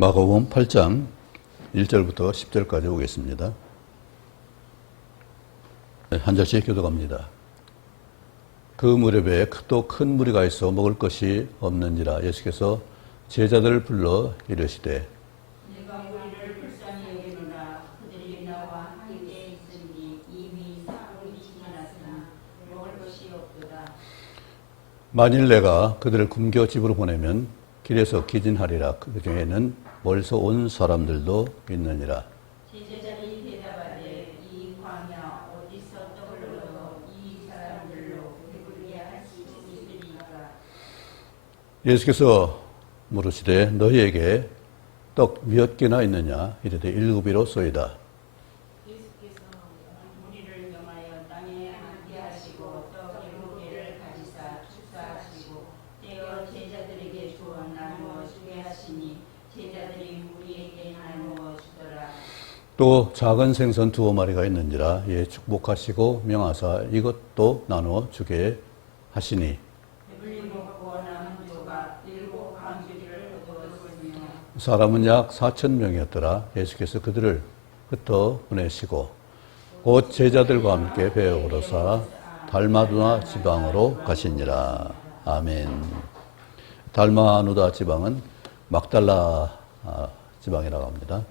마가복음 8장 1절부터 10절까지 오겠습니다. 한 절씩 교독합니다. 그 무렵에 또 큰 무리가 있어 먹을 것이 없는지라 예수께서 제자들을 불러 이르시되 내가 우리를 불쌍히 여기노라. 그들이 나와 함께 있으니 이미 사흘이 지나갔으나 먹을 것이 없도다. 만일 내가 그들을 굶겨 집으로 보내면 길에서 기진하리라. 그 중에는 멀리서 온 사람들도 있느니라. 제자들이 대답하되 이 광야 어디서 떡을 얻어 이 사람들로 배부르게 할 수 있으리까? 예수께서 물으시되 너희에게 떡 몇 개나 있느냐? 이르되 7이로소이다. 예수께서 무리를 명하여 땅에 앉게 하시고 떡 7개를 가지사 축사하시고 떼어 제자들에게 주어 나누어 주게 하시니 제자들이 무리에게 나누어 주더라. 또 작은 생선 2마리가 있는지라 예 축복하시고 명하사 이것도 나누어 주게 하시니 배불리 먹고 남은 조각 7 광주리를 거두었으며 사람은 약 4,000명이었더라. 예수께서 그들을 흩어 보내시고 곧 제자들과 함께 배에 오르사 달마누다 지방으로 가시니라. 아멘. 달마누다 지방은 막달라 지방이라고 합니다.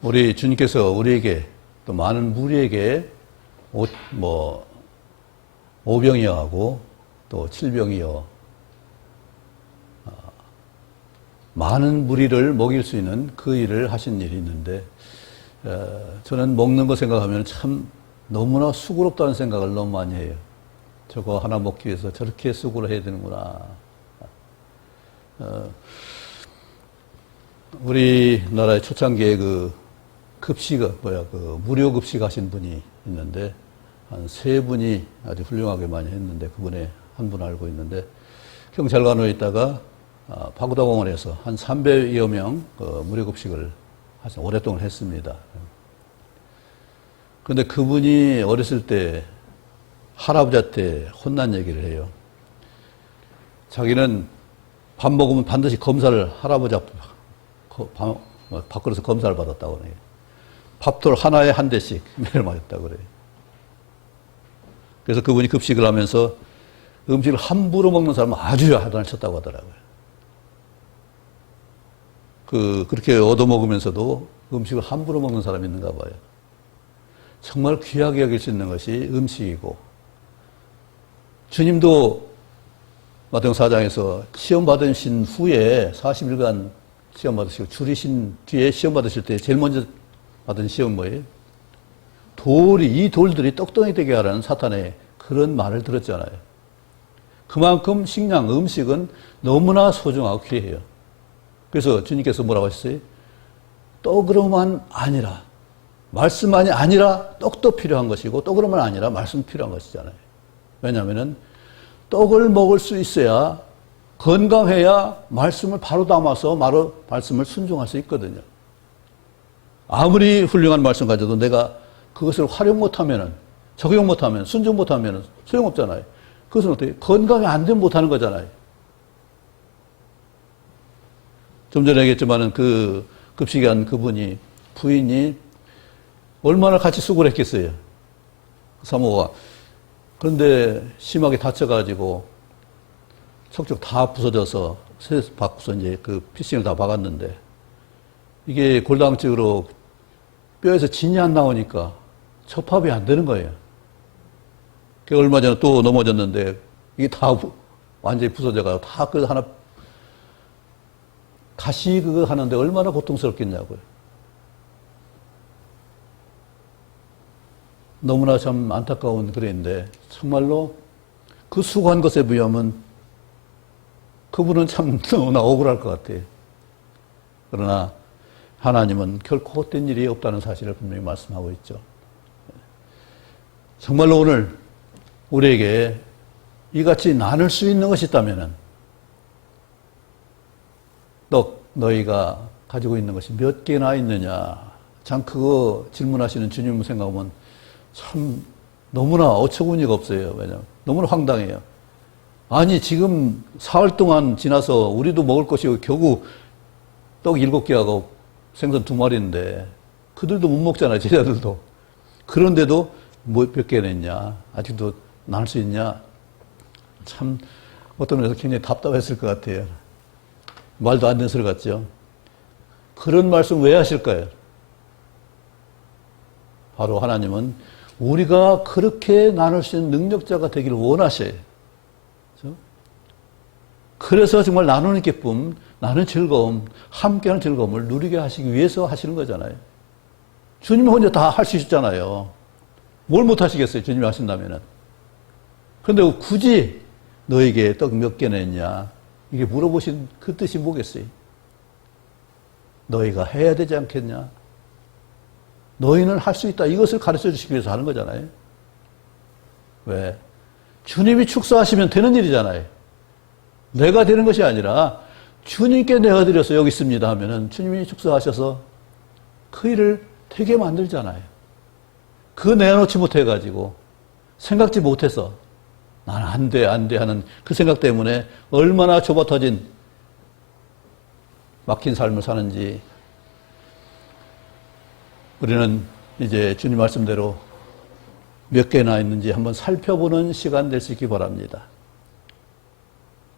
우리 주님께서 우리에게 또 많은 무리에게 오병이어 하고 또 칠병이어 많은 무리를 먹일 수 있는 그 일을 하신 일이 있는데 저는 먹는 거 생각하면 참 너무나 수고롭다는 생각을 너무 많이 해요. 저거 하나 먹기 위해서 저렇게 수고를 해야 되는구나. 우리나라의 초창기에 그 무료 급식 하신 분이 있는데, 한 3분이 아주 훌륭하게 많이 했는데, 그분의 한 분 알고 있는데, 경찰관으로 있다가, 파고다공원에서 한 300여 명 무료 급식을 오랫동안 했습니다. 그런데 그분이 어렸을 때 할아버지한테 혼난 얘기를 해요. 자기는 밥 먹으면 반드시 검사를 할아버지 앞에 밖으로서 검사를 받았다고 그래요. 밥톨 하나에 한 대씩 매일 맞았다고 그래요. 그래서 그분이 급식을 하면서 음식을 함부로 먹는 사람은 아주 야단을 쳤다고 하더라고요. 그렇게 얻어먹으면서도 음식을 함부로 먹는 사람이 있는가 봐요. 정말 귀하게 여길 수 있는 것이 음식이고, 주님도 마태복음 4장에서 시험 받으신 후에 40일간 시험 받으시고 줄이신 뒤에 시험 받으실 때 제일 먼저 받은 시험 뭐예요? 이 돌들이 떡덩이 되게 하라는 사탄의 그런 말을 들었잖아요. 그만큼 식량, 음식은 너무나 소중하고 귀해요. 그래서 주님께서 뭐라고 하셨어요? 떡으로만 아니라, 말씀만이 아니라 떡도 필요한 것이고, 떡으로만 아니라 말씀도 필요한 것이잖아요. 왜냐하면 떡을 먹을 수 있어야, 건강해야 말씀을 바로 담아서 말씀을 순종할 수 있거든요. 아무리 훌륭한 말씀 가져도 내가 그것을 활용 못하면, 적용 못하면, 순종 못하면 소용없잖아요. 그것은 어떻게? 건강이 안 되면 못하는 거잖아요. 좀 전에 얘기했지만은 그 급식에 한 그분이, 부인이 얼마나 같이 수고를 했겠어요. 사모가. 그런데 심하게 다쳐가지고 척추 다 부서져서 쇠 박고서 이제 그 피싱을 다 박았는데, 이게 골다공증으로 뼈에서 진이 안 나오니까 접합이 안 되는 거예요. 그 얼마 전에 또 넘어졌는데 이게 다 완전히 부서져가지고 다 그 하나 다시 그거 하는데 얼마나 고통스럽겠냐고요. 너무나 참 안타까운 글인데, 정말로 그 수고한 것에 비하면 그분은 참 너무나 억울할 것 같아요. 그러나 하나님은 결코 헛된 일이 없다는 사실을 분명히 말씀하고 있죠. 정말로 오늘 우리에게 이같이 나눌 수 있는 것이 있다면, 너희가 가지고 있는 것이 몇 개나 있느냐. 참 그거 질문하시는 주님을 생각하면 참 너무나 어처구니가 없어요. 왜냐하면 너무나 황당해요. 아니, 지금 사흘 동안 지나서 우리도 먹을 것이 겨우 떡 7개하고 생선 2마리인데, 그들도 못 먹잖아요, 제자들도. 그런데도 뭐 몇 개 냈냐? 아직도 나눌 수 있냐? 참, 어떤 면에서 굉장히 답답했을 것 같아요. 말도 안 되는 소리 같죠? 그런 말씀 왜 하실까요? 바로 하나님은 우리가 그렇게 나눌 수 있는 능력자가 되기를 원하셔요. 그렇죠? 그래서 정말 나누는 기쁨, 나누는 즐거움, 함께하는 즐거움을 누리게 하시기 위해서 하시는 거잖아요. 주님이 혼자 다 할 수 있잖아요. 뭘 못 하시겠어요, 주님이 하신다면은. 그런데 굳이 너에게 떡 몇 개 냈냐? 이게 물어보신 그 뜻이 뭐겠어요? 너희가 해야 되지 않겠냐? 너희는 할 수 있다. 이것을 가르쳐 주시기 위해서 하는 거잖아요. 왜? 주님이 축사하시면 되는 일이잖아요. 내가 되는 것이 아니라 주님께 내가 드려서 여기 있습니다 하면은 주님이 축사하셔서 그 일을 되게 만들잖아요. 그거 내놓지 못해가지고 생각지 못해서 나는 안 돼, 안 돼 하는 그 생각 때문에 얼마나 좁아 터진 막힌 삶을 사는지 우리는 이제 주님 말씀대로 몇 개나 있는지 한번 살펴보는 시간 될 수 있기 바랍니다.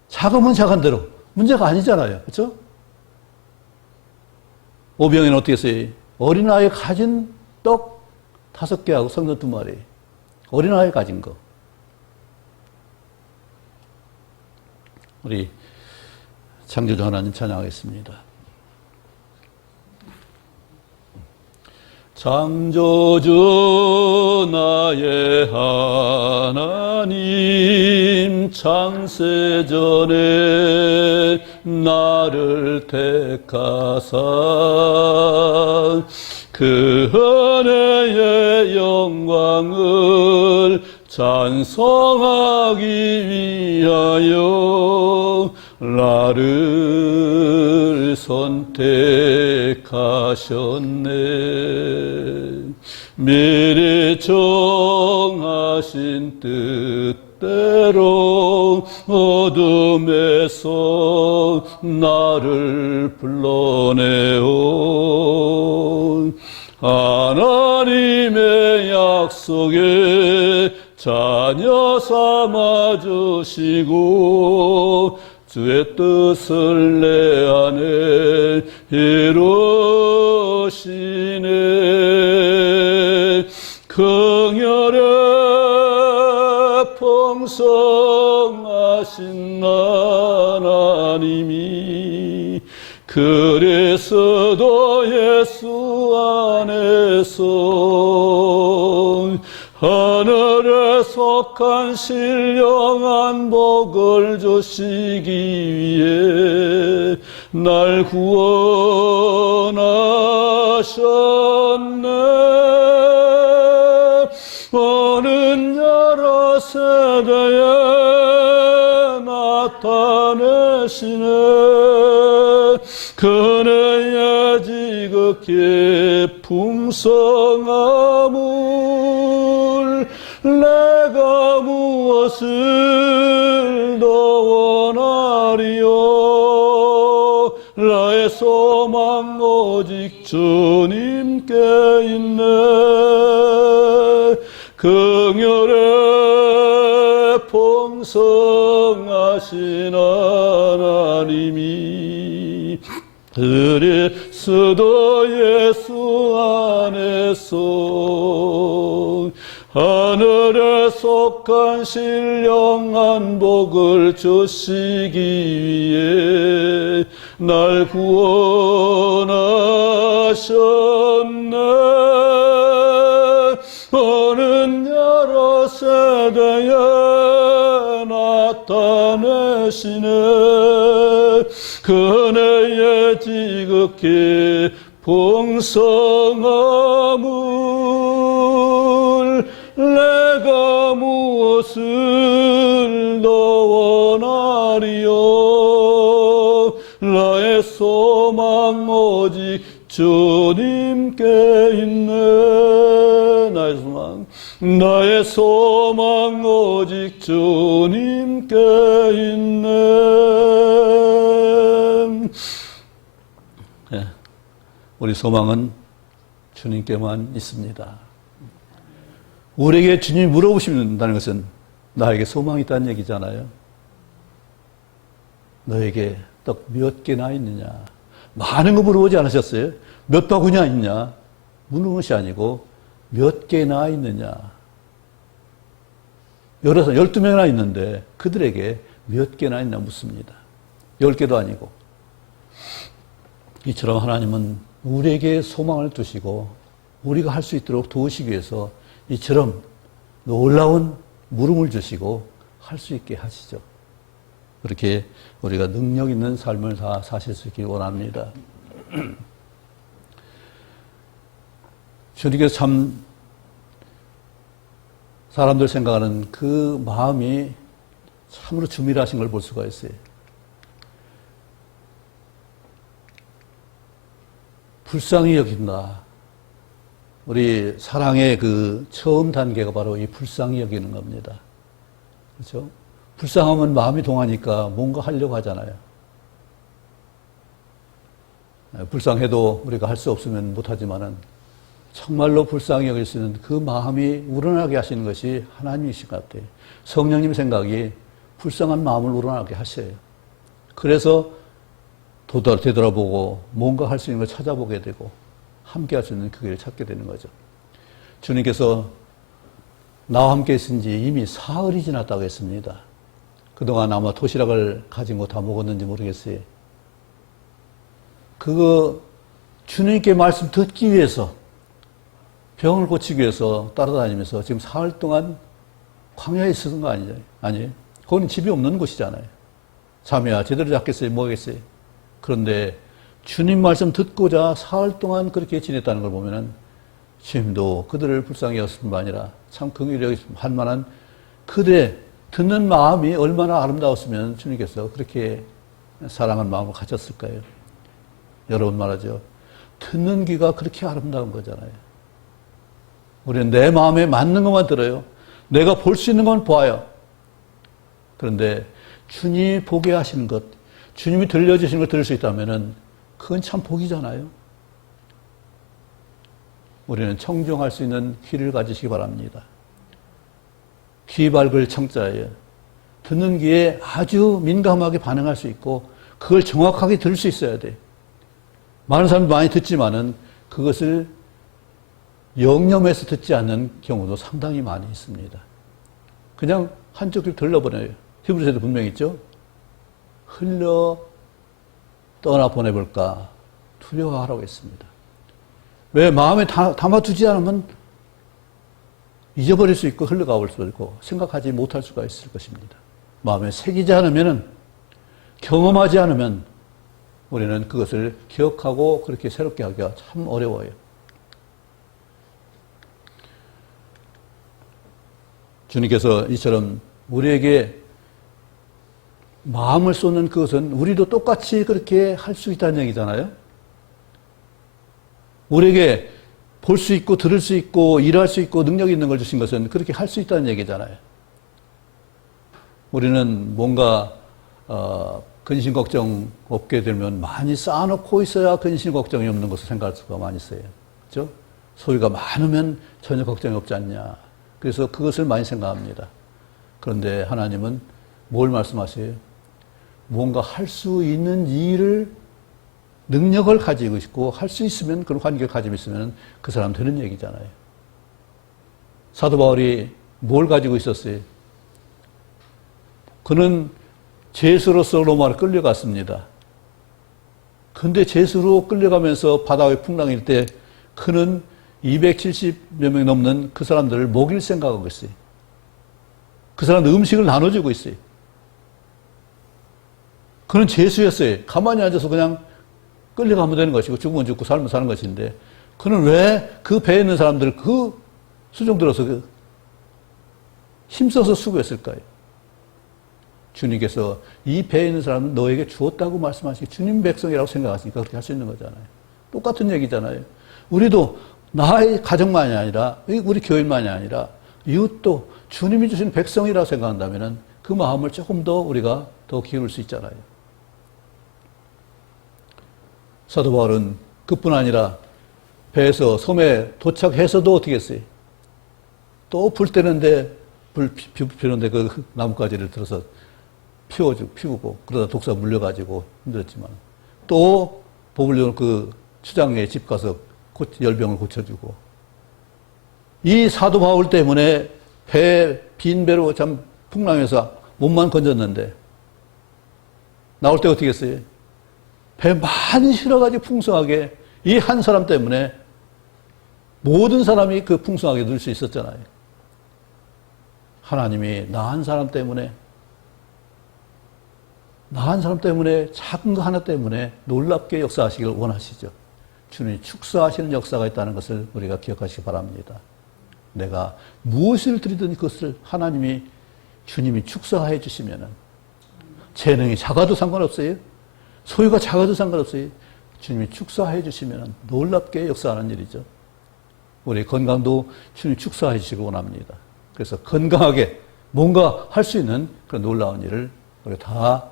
작으면 작은 대로 문제가 아니잖아요. 그렇죠? 오병이는 어떻게 했어요? 어린아이 가진 떡 5개하고 생선 2마리. 어린아이 가진 거. 우리 창조주 하나님 찬양하겠습니다. 창조주 나의 하나님 창세전에 나를 택하사 그 은혜의 영광을 찬송하기 위하여 나를 선택하셨네. 미리 정하신 뜻대로 어둠에서 나를 불러내어 하나님의 약속에 자녀 삼아 주시고 주의 뜻을 내 안에 이루시네. 긍휼에 풍성하신 하나님이 그리스도 예수 안에서 하늘에 속한 신령한 복을 주시기 위해 날 구원하셨네. 오는 여러 세대에 나타내시네. 그네의 지극히 풍성함을 내가 무엇을 더 원하리요. 나의 소망 오직 주님께 있네. 긍휼에 풍성하신 하나님이 그리스도 예수 안에서 하늘에 속한 신령한 복을 주시기 위해 날 구원하셨네. 오는 여러 세대에 나타내시네. 그네의 지극히 풍성함을 내가 무엇을 더 원하리요. 나의 소망 오직 주님께 있네. 나의 소망 오직 주님께 있네. 네, 우리 소망은 주님께만 있습니다. 우리에게 주님이 물어보신다는 것은 나에게 소망이 있다는 얘기잖아요. 너에게 떡 몇 개나 있느냐? 많은 거 물어보지 않으셨어요? 몇 바구냐 있냐? 묻는 것이 아니고 몇 개나 있느냐? 12명이나 있는데 그들에게 몇 개나 있나 묻습니다. 10개도 아니고. 이처럼 하나님은 우리에게 소망을 두시고 우리가 할 수 있도록 도우시기 위해서 이처럼 놀라운 물음을 주시고 할 수 있게 하시죠. 그렇게 우리가 능력 있는 삶을 다 사실 수 있길 원합니다. 주님께서 참 사람들 생각하는 그 마음이 참으로 주밀하신 걸 볼 수가 있어요. 불쌍히 여긴다. 우리 사랑의 그 처음 단계가 바로 이 불쌍히 여기는 겁니다. 그렇죠? 불쌍하면 마음이 동하니까 뭔가 하려고 하잖아요. 불쌍해도 우리가 할 수 없으면 못하지만은 정말로 불쌍히 여길 수 있는 그 마음이 우러나게 하시는 것이 하나님이신 것 같아요. 성령님 생각이 불쌍한 마음을 우러나게 하셔요. 그래서 되돌아보고 뭔가 할 수 있는 걸 찾아보게 되고 함께 할 수 있는 그 길을 찾게 되는 거죠. 주님께서 나와 함께 있은 지 이미 사흘이 지났다고 했습니다. 그동안 아마 도시락을 가지고 다 먹었는지 모르겠어요. 그거 주님께 말씀 듣기 위해서 병을 고치기 위해서 따라다니면서 지금 사흘 동안 광야에 있었던 거 아니에요? 아니에요? 거기는 집이 없는 곳이잖아요. 잠이야 제대로 잤겠어요? 뭐겠어요? 그런데 주님 말씀 듣고자 사흘 동안 그렇게 지냈다는 걸 보면은 주님도 그들을 불쌍히 여겼을 뿐만 아니라 참 긍휼히 할 만한 그들의 듣는 마음이 얼마나 아름다웠으면 주님께서 그렇게 사랑한 마음을 가졌을까요? 여러분 말하죠. 듣는 귀가 그렇게 아름다운 거잖아요. 우리는 내 마음에 맞는 것만 들어요. 내가 볼 수 있는 건 봐요. 그런데 주님이 보게 하시는 것, 주님이 들려주시는 걸 들을 수 있다면은 그건 참 복이잖아요. 우리는 청종할 수 있는 귀를 가지시기 바랍니다. 귀 밝을 청자예요. 듣는 귀에 아주 민감하게 반응할 수 있고 그걸 정확하게 들을 수 있어야 돼. 많은 사람들이 많이 듣지만은 그것을 영념해서 듣지 않는 경우도 상당히 많이 있습니다. 그냥 한쪽 귀를 들러보내요. 히브리서에도 분명히 있죠. 흘러 떠나 보내볼까 두려워하라고 했습니다. 왜? 마음에 담아두지 않으면 잊어버릴 수 있고 흘러가 볼 수도 있고 생각하지 못할 수가 있을 것입니다. 마음에 새기지 않으면 경험하지 않으면 우리는 그것을 기억하고 그렇게 새롭게 하기가 참 어려워요. 주님께서 이처럼 우리에게 마음을 쏟는 그것은 우리도 똑같이 그렇게 할 수 있다는 얘기잖아요. 우리에게 볼 수 있고 들을 수 있고 일할 수 있고 능력이 있는 걸 주신 것은 그렇게 할 수 있다는 얘기잖아요. 우리는 뭔가 근심 걱정 없게 되면 많이 쌓아놓고 있어야 근심 걱정이 없는 것을 생각할 수가 많이 있어요. 그렇죠? 소유가 많으면 전혀 걱정이 없지 않냐. 그래서 그것을 많이 생각합니다. 그런데 하나님은 뭘 말씀하세요? 뭔가 할 수 있는 일을 능력을 가지고 있고 할 수 있으면 그런 환경을 가지고 있으면 그 사람 되는 얘기잖아요. 사도 바울이 뭘 가지고 있었어요? 그는 죄수로서 로마로 끌려갔습니다. 근데 죄수로 끌려가면서 바다의 풍랑일 때 그는 270여 명 넘는 그 사람들을 먹일 생각하고 있어요. 그 사람들 음식을 나눠주고 있어요. 그는 죄수였어요. 가만히 앉아서 그냥 끌려가면 되는 것이고 죽으면 죽고 살면 사는 것인데 그는 왜 그 배에 있는 사람들을 그 수종 들어서 힘써서 수고했을까요? 주님께서 이 배에 있는 사람은 너에게 주었다고 말씀하시기 주님 백성이라고 생각하시니까 그렇게 할 수 있는 거잖아요. 똑같은 얘기잖아요. 우리도 나의 가정만이 아니라 우리 교인만이 아니라 이웃도 주님이 주신 백성이라고 생각한다면 그 마음을 조금 더 우리가 더 기울일 수 있잖아요. 사도 바울은 그뿐 아니라 배에서 섬에 도착해서도 어떻게 했어요? 또 불 때는데 불 피우는데 그 나뭇가지를 들어서 피우고 그러다 독사 물려가지고 힘들었지만 또 보블리온 그 추장의 집 가서 열병을 고쳐주고 이 사도 바울 때문에 빈 배로 참 풍랑에서 몸만 건졌는데 나올 때 어떻게 했어요? 배 많이 실어가지고 풍성하게 이 한 사람 때문에 모든 사람이 그 풍성하게 누릴 수 있었잖아요. 하나님이 나 한 사람 때문에 작은 거 하나 때문에 놀랍게 역사하시길 원하시죠. 주님이 축사하시는 역사가 있다는 것을 우리가 기억하시기 바랍니다. 내가 무엇을 드리든 그것을 하나님이 주님이 축사해 주시면은 재능이 작아도 상관없어요. 소유가 작아도 상관없어요. 주님이 축사해 주시면 놀랍게 역사하는 일이죠. 우리 건강도 주님이 축사해 주시길 원합니다. 그래서 건강하게 뭔가 할 수 있는 그런 놀라운 일을 우리 다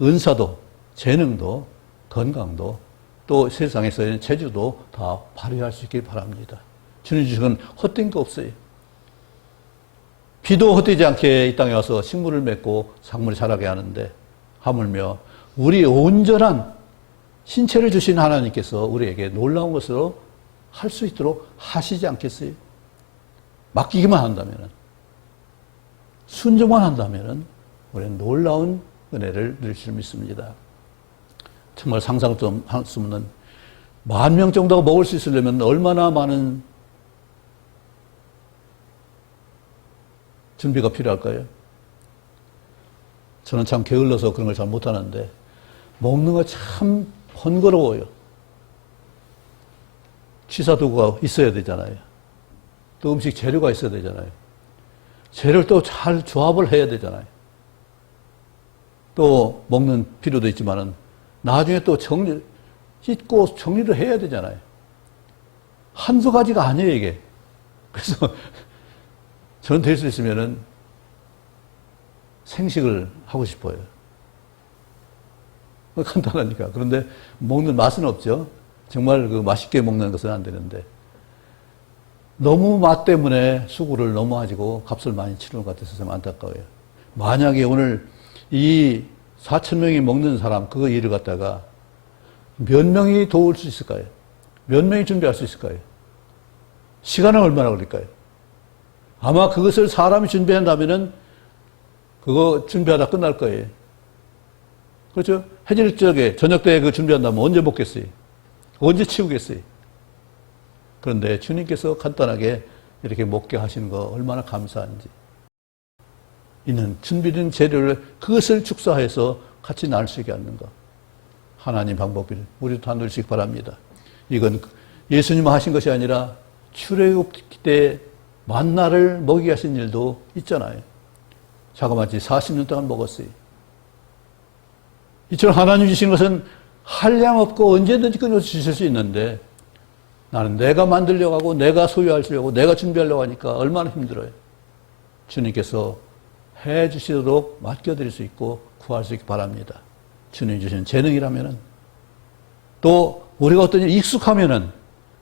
은사도, 재능도, 건강도 또 세상에서의 재주도 다 발휘할 수 있길 바랍니다. 주님 주신 건 헛된 거 없어요. 비도 헛되지 않게 이 땅에 와서 식물을 맺고 작물을 자라게 하는데 하물며 우리 온전한 신체를 주신 하나님께서 우리에게 놀라운 것으로 할 수 있도록 하시지 않겠어요? 맡기기만 한다면, 순종만 한다면 우리는 놀라운 은혜를 누릴 줄 믿습니다. 정말 상상도 할 수 없는 10,000명 정도가 먹을 수 있으려면 얼마나 많은 준비가 필요할까요? 저는 참 게을러서 그런 걸 잘 못하는데 먹는 거 참 번거로워요. 취사도구가 있어야 되잖아요. 또 음식 재료가 있어야 되잖아요. 재료를 또 잘 조합을 해야 되잖아요. 또 먹는 필요도 있지만은 나중에 또 씻고 정리를 해야 되잖아요. 한두 가지가 아니에요, 이게. 그래서 저는 될 수 있으면은 생식을 하고 싶어요. 간단하니까. 그런데 먹는 맛은 없죠. 정말 그 맛있게 먹는 것은 안 되는데 너무 맛 때문에 수고를 너무 가지고 값을 많이 치르는 것 같아서 좀 안타까워요. 만약에 오늘 이 4,000명이 먹는 사람 그 일을 갖다가 몇 명이 도울 수 있을까요? 몇 명이 준비할 수 있을까요? 시간은 얼마나 걸릴까요? 아마 그것을 사람이 준비한다면은 그거 준비하다 끝날 거예요. 그렇죠? 해질 적에 저녁 때 그 준비한다면 언제 먹겠어요? 언제 치우겠어요? 그런데 주님께서 간단하게 이렇게 먹게 하시는 거 얼마나 감사한지. 있는 준비된 재료를 그것을 축사해서 같이 나눌 수 있게 하는 것. 하나님 방법을 우리도 다 누리시기 바랍니다. 이건 예수님 하신 것이 아니라 출애굽 때 만나를 먹이게 하신 일도 있잖아요. 자그마치 40년 동안 먹었어요. 이처럼 하나님 주신 것은 한량 없고 언제든지 끊어서 주실 수 있는데 나는 내가 만들려고 하고 내가 소유하려고 내가 준비하려고 하니까 얼마나 힘들어요. 주님께서 해 주시도록 맡겨드릴 수 있고 구할 수 있기 바랍니다. 주님 주신 재능이라면은 또 우리가 어떤 일 익숙하면은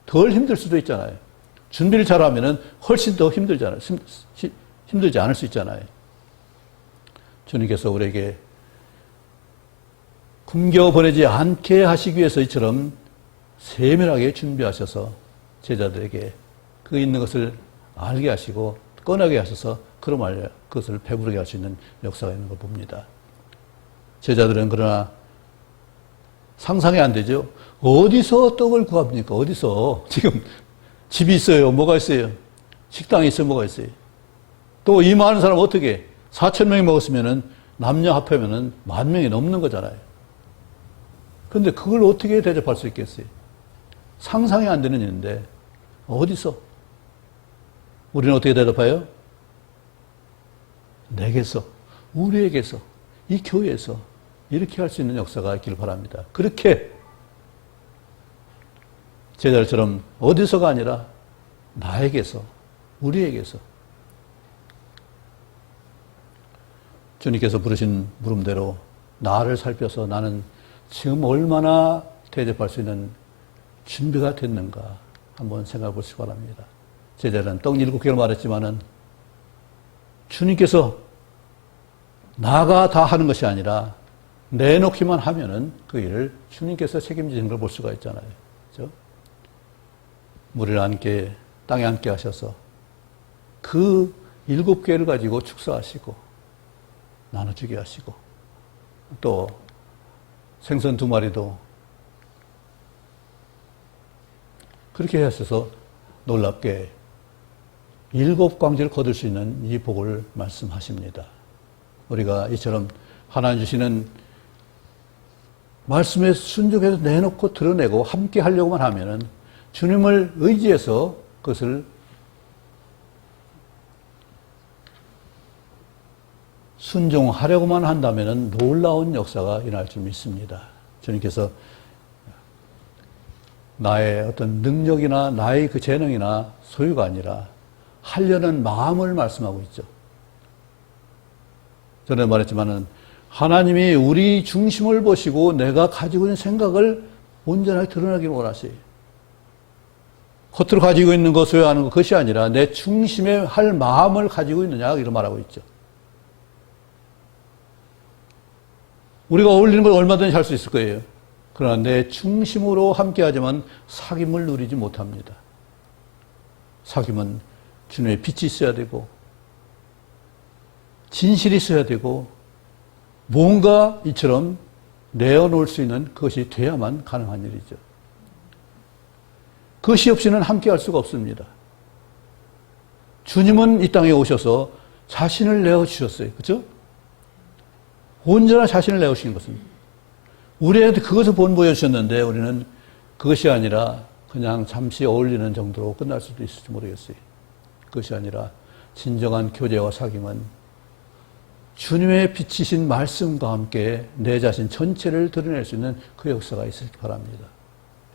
덜 힘들 수도 있잖아요. 준비를 잘하면은 훨씬 더 힘들잖아요. 힘들지 않을 수 있잖아요. 주님께서 우리에게 굶겨 보내지 않게 하시기 위해서 이처럼 세밀하게 준비하셔서 제자들에게 그 있는 것을 알게 하시고 꺼내게 하셔서 그럼 그것을 배부르게 할 수 있는 역사가 있는 걸 봅니다. 제자들은 그러나 상상이 안 되죠. 어디서 떡을 구합니까? 어디서? 지금 집이 있어요. 뭐가 있어요? 식당이 있어요. 뭐가 있어요? 또 이 많은 사람 어떻게 4,000명이 먹었으면은 남녀 합하면은 10,000명이 넘는 거잖아요. 그런데 그걸 어떻게 대접할 수 있겠어요? 상상이 안 되는 일인데 어디서? 우리는 어떻게 대답해요? 내게서, 우리에게서 이 교회에서 이렇게 할 수 있는 역사가 있길 바랍니다. 그렇게 제자들처럼 어디서가 아니라 나에게서, 우리에게서 주님께서 부르신 물음대로 나를 살펴서 나는 지금 얼마나 대접할 수 있는 준비가 됐는가 한번 생각해 보시기 바랍니다. 제자들은 떡 7개를 말했지만은 주님께서 나가 다 하는 것이 아니라 내놓기만 하면은 그 일을 주님께서 책임지는 걸 볼 수가 있잖아요. 그렇죠? 물을 함께 땅에 함께 하셔서 그 7개를 가지고 축사하시고 나눠주게 하시고 또 생선 2마리도 그렇게 하셔서 놀랍게 7광지를 거둘 수 있는 이 복을 말씀하십니다. 우리가 이처럼 하나님 주시는 말씀에 순종해서 내놓고 드러내고 함께 하려고만 하면은 주님을 의지해서 그것을 순종하려고만 한다면은 놀라운 역사가 일어날 줄 믿습니다. 주님께서 나의 어떤 능력이나 나의 그 재능이나 소유가 아니라 하려는 마음을 말씀하고 있죠. 전에 말했지만은 하나님이 우리 중심을 보시고 내가 가지고 있는 생각을 온전하게 드러나기를 원하세요. 겉으로 가지고 있는 것, 소유하는 것, 그것이 아니라 내 중심에 할 마음을 가지고 있느냐, 이런 말하고 있죠. 우리가 어울리는 걸 얼마든지 할 수 있을 거예요. 그러나 내 중심으로 함께 하지만 사귐을 누리지 못합니다. 사귐은 주님의 빛이 있어야 되고, 진실이 있어야 되고, 뭔가 이처럼 내어놓을 수 있는 그것이 돼야만 가능한 일이죠. 그것이 없이는 함께 할 수가 없습니다. 주님은 이 땅에 오셔서 자신을 내어주셨어요. 그렇죠? 온전한 자신을 내어주신 것은 우리한테 그것을 보여주셨는데 우리는 그것이 아니라 그냥 잠시 어울리는 정도로 끝날 수도 있을지 모르겠어요. 그것이 아니라 진정한 교제와 사귐은 주님의 비치신 말씀과 함께 내 자신 전체를 드러낼 수 있는 그 역사가 있을기 바랍니다.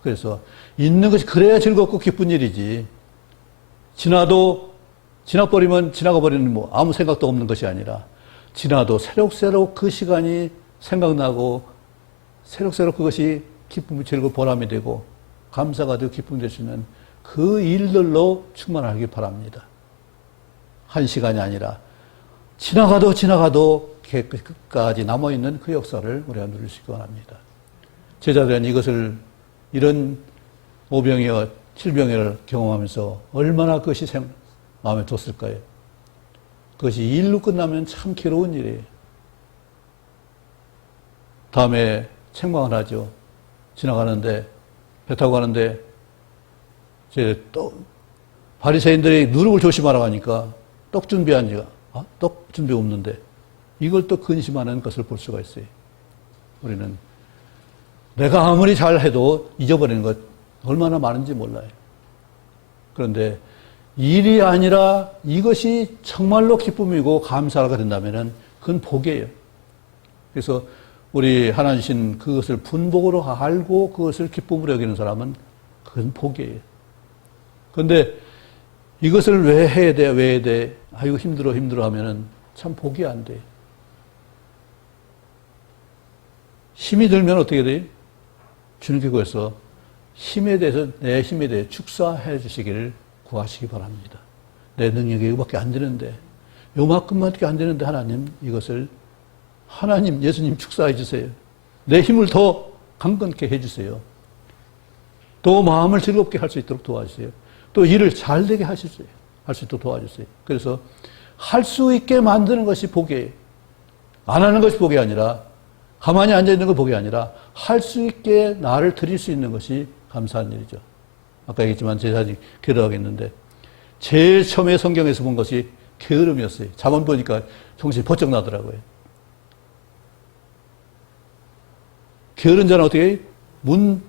그래서 있는 것이 그래야 즐겁고 기쁜 일이지, 지나버리면 지나가버리는 뭐 아무 생각도 없는 것이 아니라 지나도 새록새록 그 시간이 생각나고 새록새록 그것이 기쁨이 즐거운 보람이 되고 감사가 되고 기쁨이 될 수 있는 그 일들로 충만하기 바랍니다. 한 시간이 아니라 지나가도 끝까지 남아있는 그 역사를 우리가 누릴 수 있기 바랍니다. 제자들은 이런 오병이어 칠병이어를 경험하면서 얼마나 그것이 마음에 뒀을까요? 그것이 일로 끝나면 참 괴로운 일이에요. 다음에 책망을 하죠. 지나가는데, 배 타고 가는데, 바리새인들이 누룩을 조심하라고 하니까 떡 준비한 지가, 떡 준비 없는데, 이걸 또 근심하는 것을 볼 수가 있어요. 우리는 내가 아무리 잘해도 잊어버리는 것 얼마나 많은지 몰라요. 그런데 일이 아니라 이것이 정말로 기쁨이고 감사가 된다면 그건 복이에요. 그래서 우리 하나님 주신 그것을 분복으로 알고 그것을 기쁨으로 여기는 사람은 그건 복이에요. 그런데 이것을 왜 해야 돼? 아이고 힘들어 하면은 참 복이 안 돼. 힘이 들면 어떻게 돼요? 주님께 구해서 내 힘에 대해 축사해 주시기를 구하시기 바랍니다. 내 능력이 이거밖에 안 되는데, 요만큼밖에 안 되는데 하나님 이것을 예수님 축사해 주세요. 내 힘을 더 강건케 해 주세요. 또 마음을 즐겁게 할 수 있도록 도와주세요. 또 일을 잘 되게 할 수 있도록 도와주세요. 그래서 할 수 있게 만드는 것이 복이에요. 안 하는 것이 복이 아니라, 가만히 앉아있는 거 복이 아니라 할 수 있게 나를 드릴 수 있는 것이 감사한 일이죠. 아까 얘기했지만 제사지 게으르하겠는데 제일 처음에 성경에서 본 것이 게으름이었어요. 잠언 보니까 정신이 번쩍 나더라고요. 게으른 자는 어떻게 해요?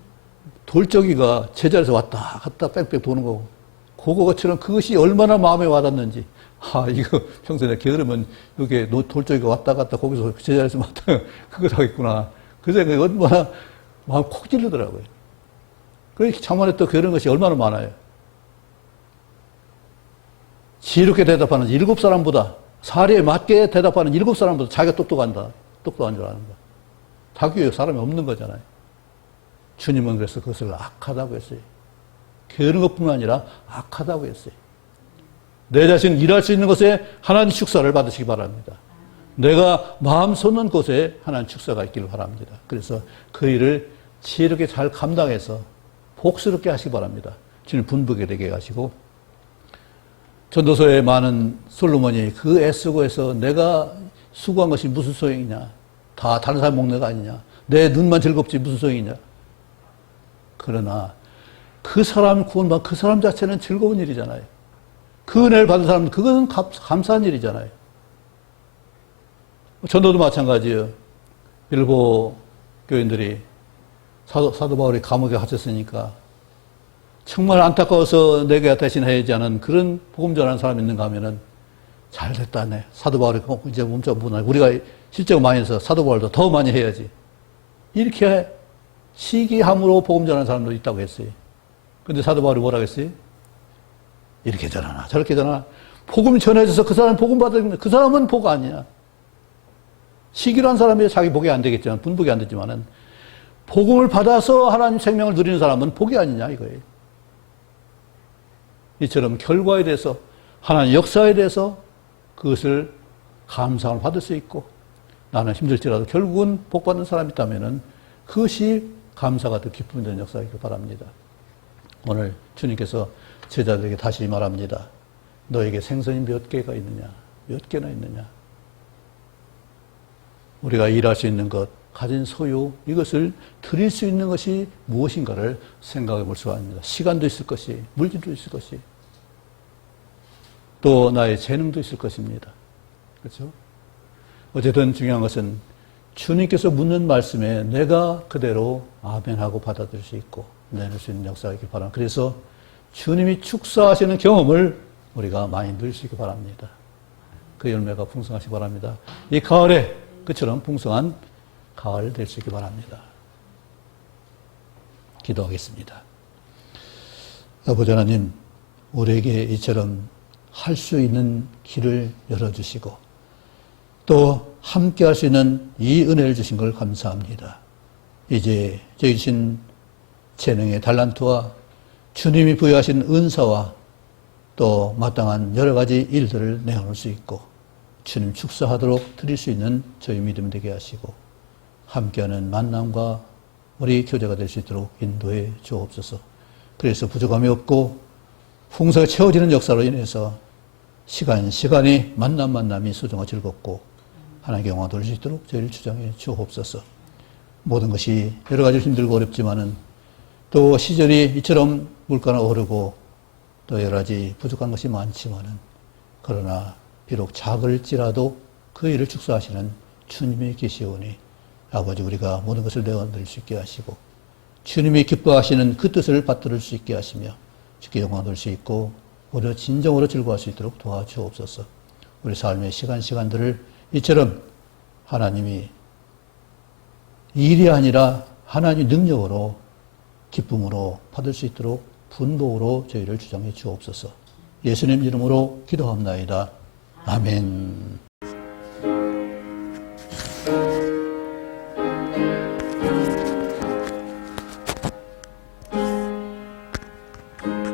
돌적이가 제자리에서 왔다 갔다 뺑뺑 도는 거고, 그거처럼 그것이 얼마나 마음에 와닿는지, 이거 평소에 게으르면 여기에 돌적이가 왔다 갔다 거기서 제자리에서 왔다 그거 하겠구나. 그 생각이 얼마나 마음 콕 찔르더라고요. 그렇게 참만에 또 게으른 것이 얼마나 많아요. 지혜롭게 대답하는 7사람보다, 사리에 맞게 대답하는 7사람보다 자기가 똑똑한 줄 아는 거야. 자기 위에 사람이 없는 거잖아요. 주님은 그래서 그것을 악하다고 했어요. 게으른 것뿐만 아니라 악하다고 했어요. 내 자신 일할 수 있는 곳에 하나님 축사를 받으시기 바랍니다. 내가 마음 솟는 곳에 하나님 축사가 있기를 바랍니다. 그래서 그 일을 지혜롭게 잘 감당해서 복스럽게 하시기 바랍니다. 주님 분부게 되게 하시고, 전도서에 많은 솔로몬이 그 애쓰고 해서 내가 수고한 것이 무슨 소용이냐. 다 다른 사람 먹는 거 아니냐. 내 눈만 즐겁지 무슨 소용이냐. 그러나 그 사람 구원받은 그 사람 자체는 즐거운 일이잖아요. 그 은혜를 받은 사람은 그것은 감사한 일이잖아요. 전도도 마찬가지예요. 일부 교인들이 사도 바울이 감옥에 갇혔으니까 정말 안타까워서 내가 대신해야지 않은 그런 복음 전하는 사람이 있는가 하면은 잘 됐다네. 사도 바울이 이제 몸처분하 우리가 실제로 많이 해서 사도 바울도 더 많이 해야지. 이렇게 시기함으로 복음 전하는 사람도 있다고 했어요. 근데 사도 바울이 뭐라고 했어요? 이렇게 전하나 저렇게 전하나 복음 전해져서 그 사람 복음 받으면 그 사람은 복 아니야. 시기로 한 사람이 자기 복이 안 되겠지만 분복이 안 되지만은 복음을 받아서 하나님 생명을 누리는 사람은 복이 아니냐 이거예요. 이처럼 결과에 대해서 하나님 역사에 대해서 그것을 감사를 받을 수 있고 나는 힘들지라도 결국은 복 받는 사람이 있다면은 그것이 감사가 더 기쁨이 되는 역사이길 바랍니다. 오늘 주님께서 제자들에게 다시 말합니다. 너에게 생선이 몇 개가 있느냐? 몇 개나 있느냐? 우리가 일할 수 있는 것, 가진 소유, 이것을 드릴 수 있는 것이 무엇인가를 생각해 볼 수가 있습니다. 시간도 있을 것이, 물질도 있을 것이, 또 나의 재능도 있을 것입니다. 그렇죠? 어쨌든 중요한 것은 주님께서 묻는 말씀에 내가 그대로 아멘하고 받아들일 수 있고 내놓을 수 있는 역사가 있길 바랍니다. 그래서 주님이 축사하시는 경험을 우리가 많이 누릴 수 있길 바랍니다. 그 열매가 풍성하시기 바랍니다. 이 가을에 그처럼 풍성한 가을 될 수 있길 바랍니다. 기도하겠습니다. 아버지 하나님, 우리에게 이처럼 할 수 있는 길을 열어주시고 또 함께 할 수 있는 이 은혜를 주신 걸 감사합니다. 이제 저희 주신 재능의 달란트와 주님이 부여하신 은사와 또 마땅한 여러 가지 일들을 내어놓을 수 있고 주님 축사하도록 드릴 수 있는 저희 믿음 되게 하시고 함께하는 만남과 우리 교제가 될 수 있도록 인도해 주옵소서. 그래서 부족함이 없고 풍성에 채워지는 역사로 인해서 시간이 만남이 소중하고 즐겁고 하나님께 영광 돌릴 수 있도록 저희를 주장해 주옵소서. 모든 것이 여러 가지 힘들고 어렵지만은 또 시절이 이처럼 물가는 오르고 또 여러 가지 부족한 것이 많지만은 그러나 비록 작을지라도 그 일을 축소하시는 주님이 계시오니 아버지 우리가 모든 것을 내어드릴 수 있게 하시고 주님이 기뻐하시는 그 뜻을 받들을 수 있게 하시며 주께 영광 돌릴 수 있고 오히려 진정으로 즐거워할 수 있도록 도와주옵소서. 우리 삶의 시간들을 이처럼 하나님이 일이 아니라 하나님의 능력으로 기쁨으로 받을 수 있도록 분복으로 저희를 주장해 주옵소서. 예수님 이름으로 기도합나이다. 아멘.